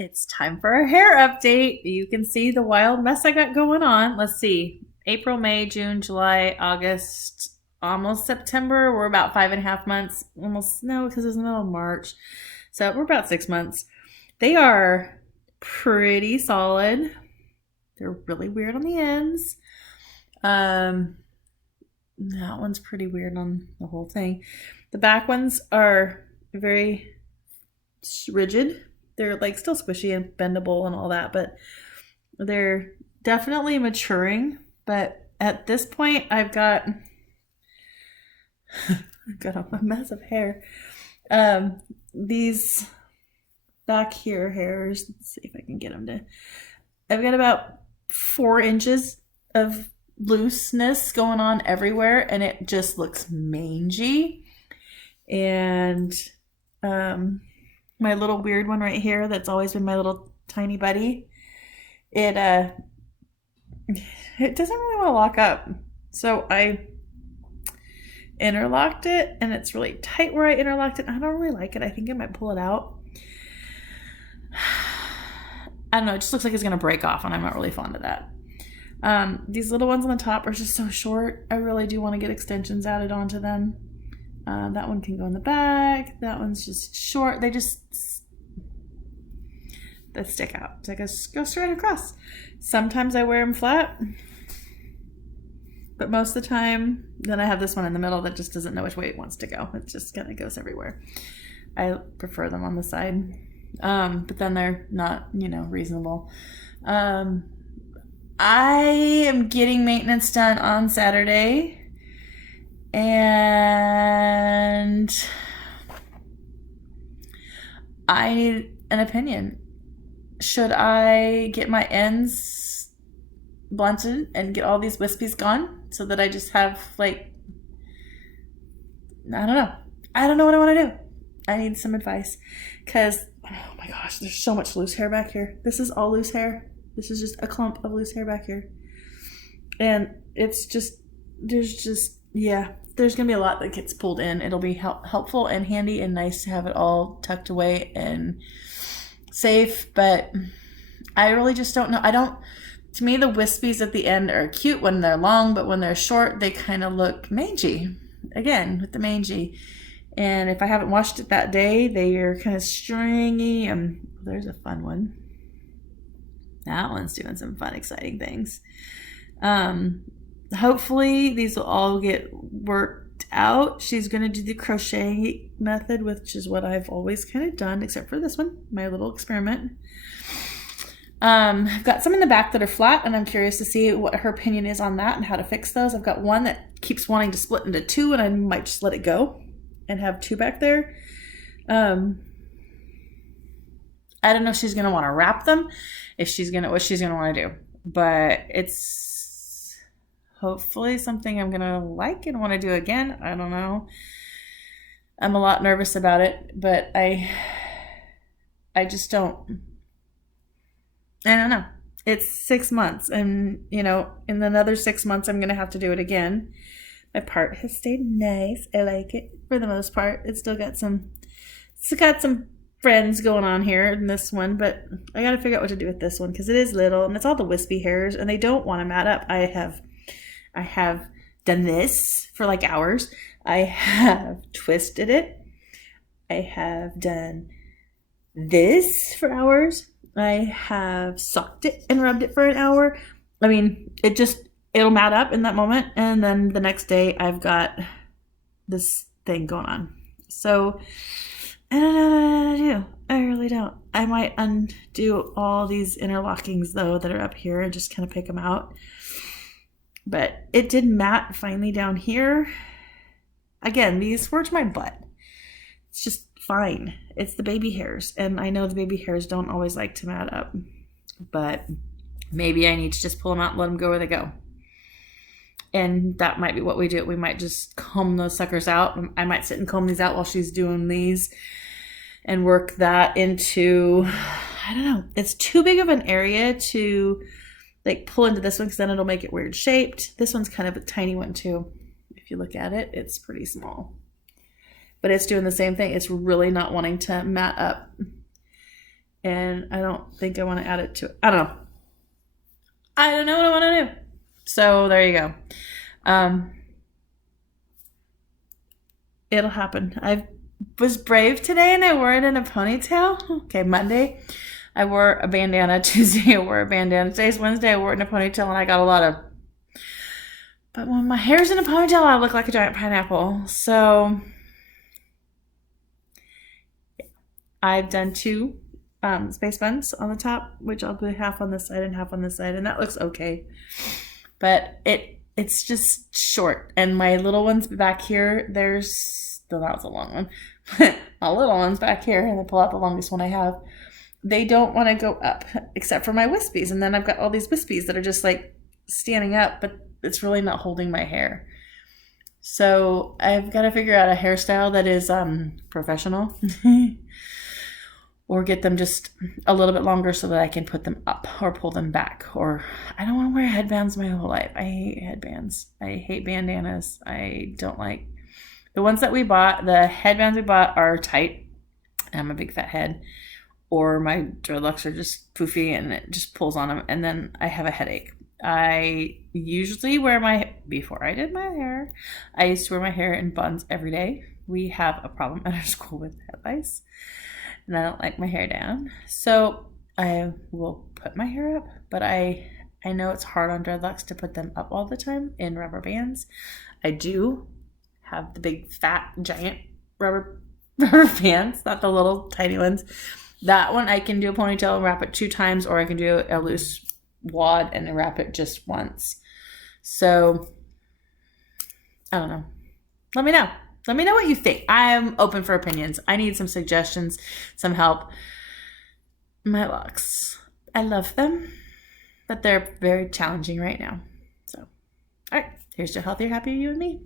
It's time for a hair update. You can see the wild mess I got going on. Let's see. April, May, June, July, August, almost September. We're about 5.5 months. Almost, no, because it's the middle of March. So we're about 6 months. They are pretty solid. They're really weird on the ends. That one's pretty weird on the whole thing. The back ones are very rigid. They're like still squishy and bendable and all that, but they're definitely maturing. But at this point, I've got a mess of hair. These back here hairs, let's see if I can get them to, I've got about 4 inches of looseness going on everywhere, and it just looks mangy. And my little weird one right here that's always been my little tiny buddy, it doesn't really want to lock up. So I interlocked it, and it's really tight where I interlocked it. I don't really like it. I think I might pull it out. I don't know. It just looks like it's going to break off, and I'm not really fond of that. These little ones on the top are just so short. I really do want to get extensions added onto them. That one can go in the back. That one's just short. They stick out. So I just go straight across. Sometimes I wear them flat, but most of the time, then I have this one in the middle that just doesn't know which way it wants to go. It just kind of goes everywhere. I prefer them on the side, but then they're not, reasonable. I am getting maintenance done on Saturday. And I need an opinion. Should I get my ends blunted and get all these wispies gone so that I just have I don't know. I don't know what I want to do. I need some advice because, oh my gosh, there's so much loose hair back here. This is all loose hair. This is just a clump of loose hair back here. And it's just, there's going to be a lot that gets pulled in. It'll be helpful and handy and nice to have it all tucked away and safe, but I really just don't know. To me, the wispies at the end are cute when they're long, but when they're short, they kind of look mangy. Again, with the mangy. And if I haven't washed it that day, they are kind of stringy. There's a fun one. That one's doing some fun, exciting things. Hopefully these will all get worked out. She's going to do the crochet method, which is what I've always kind of done, except for this one, my little experiment. I've got some in the back that are flat, and I'm curious to see what her opinion is on that and how to fix those. I've got one that keeps wanting to split into 2, and I might just let it go and have 2 back there. I don't know if she's going to want to wrap them, what she's going to want to do, but it's hopefully something I'm going to like and want to do again. I don't know. I'm a lot nervous about it, but I just don't. I don't know. It's 6 months, and, in another 6 months, I'm going to have to do it again. My part has stayed nice. I like it for the most part. It's got some friends going on here in this one, but I got to figure out what to do with this one because it is little, and it's all the wispy hairs, and they don't want to mat up. I have done this for hours. I have twisted it. I have done this for hours. I have socked it and rubbed it for an hour. I mean, it'll mat up in that moment. And then the next day I've got this thing going on. So I don't know what to do. I really don't. I might undo all these interlockings though that are up here and just kind of pick them out. But it did mat finally down here. Again, these were to my butt. It's just fine. It's the baby hairs. And I know the baby hairs don't always like to mat up. But maybe I need to just pull them out and let them go where they go. And that might be what we do. We might just comb those suckers out. I might sit and comb these out while she's doing these. And work that into, I don't know. It's too big of an area to pull into this one because then it'll make it weird shaped. This one's kind of a tiny one too. If you look at it, it's pretty small. But it's doing the same thing. It's really not wanting to mat up. and I don't think I want to add it to it. I don't know. I don't know what I want to do. So there you go. It'll happen. I was brave today and I wore it in a ponytail. Okay, Monday I wore a bandana. Tuesday I wore a bandana. Today's Wednesday I wore it in a ponytail and I got a lot of... But when my hair's in a ponytail, I look like a giant pineapple. So I've done 2 space buns on the top, which I'll do half on this side and half on this side, and that looks okay. But it's just short, and my little ones back here, there's... that was a long one. My little ones back here, and I pull out the longest one I have. They don't want to go up, except for my wispies, and then I've got all these wispies that are just like standing up, but it's really not holding my hair. So I've got to figure out a hairstyle that is professional. Or get them just a little bit longer so that I can put them up or pull them back. Or I don't want to wear headbands my whole life. I hate headbands. I hate bandanas. I don't like the ones that we bought. The headbands we bought are tight. I'm a big fat head. Or my dreadlocks are just poofy and it just pulls on them. And then I have a headache. I usually before I did my hair, I used to wear my hair in buns every day. We have a problem at our school with head lice. And I don't like my hair down. So I will put my hair up, but I know it's hard on dreadlocks to put them up all the time in rubber bands. I do have the big fat giant rubber bands, not the little tiny ones. That one I can do a ponytail and wrap it 2 times, or I can do a loose wad and wrap it just once. So I don't know. Let me know. Let me know what you think. I am open for opinions. I need some suggestions, some help. My locks, I love them, but they're very challenging right now. So, all right, here's to healthier, happier you and me.